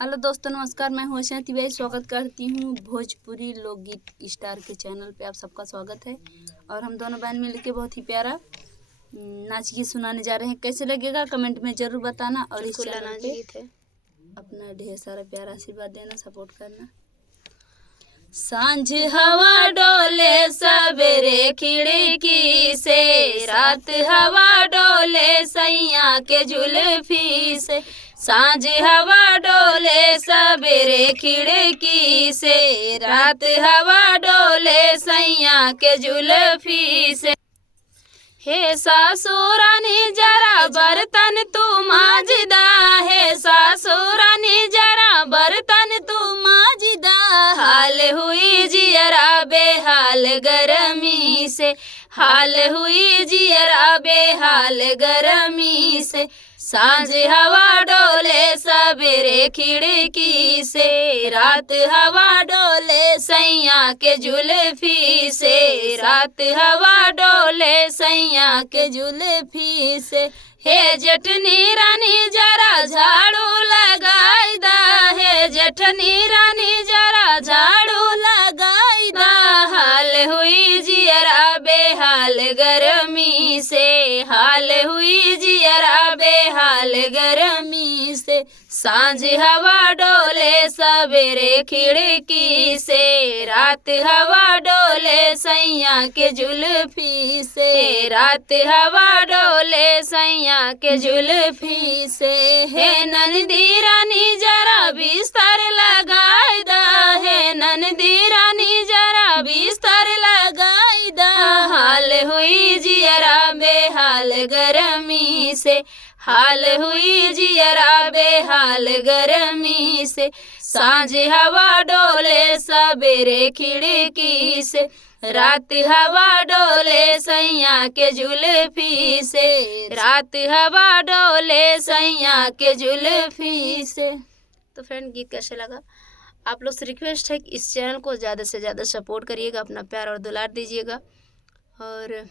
Hello दोस्तों, नमस्कार। मैं हूँ आशा तिवारी, स्वागत करती हूँ भोजपुरी लोकगीत स्टार के चैनल पे। आप सबका स्वागत है। और हम दोनों बहन मिलके बहुत ही प्यारा नाच गीत सुनाने जा रहे हैं। कैसे लगेगा कमेंट में ज़रूर बताना। और इस चैनल पे अपना ढेर सारा प्यारा आशीर्वाद देना, सपोर्ट करना। सांझ हवा डोले सवेरे खिड़की से, रात हवा डोले सैया के जुल्फी से। सांझ हवा डोले सवेरे खिड़की से, रात हवा डोले सैया के जुल्फी से। हे सासुरानी जरा बर्तन तू मांजदा, हे सासुरानी जरा बर्तन तू मांजदा। हाल हुई जियरा बेहाल गरमी से, हाल हुई जियरा बेहाल गरमी से। सांझ हवा डोले सवेरे खिड़की से, रात हवा डोले सैया के जुल्फी से। रात हवा डोले सैया के जुल्फी से। हे जेठनी रानी जरा झाड़ू लगाई दा, हे जेठनी रानी जरा झाड़ू लगाई दा। हाल हुई जियरा बेहाल गरमी से, हाल हुई जियरा बेहाल गरमी से। सांझ हवा डोले सवेरे खिड़की से, रात हवा डोले सैया के जुल्फी से। रात हवा डोले सैया के जुल्फी से। हे ननदी रानी जरा बिस्तर लगाई दा, हे ननदी रानी जरा बिस्तर लगाई दा। हाल हुई जियरा बेहाल गरमी से, हाल हुई जियरा बेहाल गरमी से। सांझ हवा डोले सवेरे खिड़की से, रात हवा डोले सैया के जुल्फी से। रात हवा डोले सैया के जुल्फी से। तो फ्रेंड, गीत कैसे लगा? आप लोग से रिक्वेस्ट है कि इस चैनल को ज़्यादा से ज़्यादा सपोर्ट करिएगा, अपना प्यार और दुलार दीजिएगा। और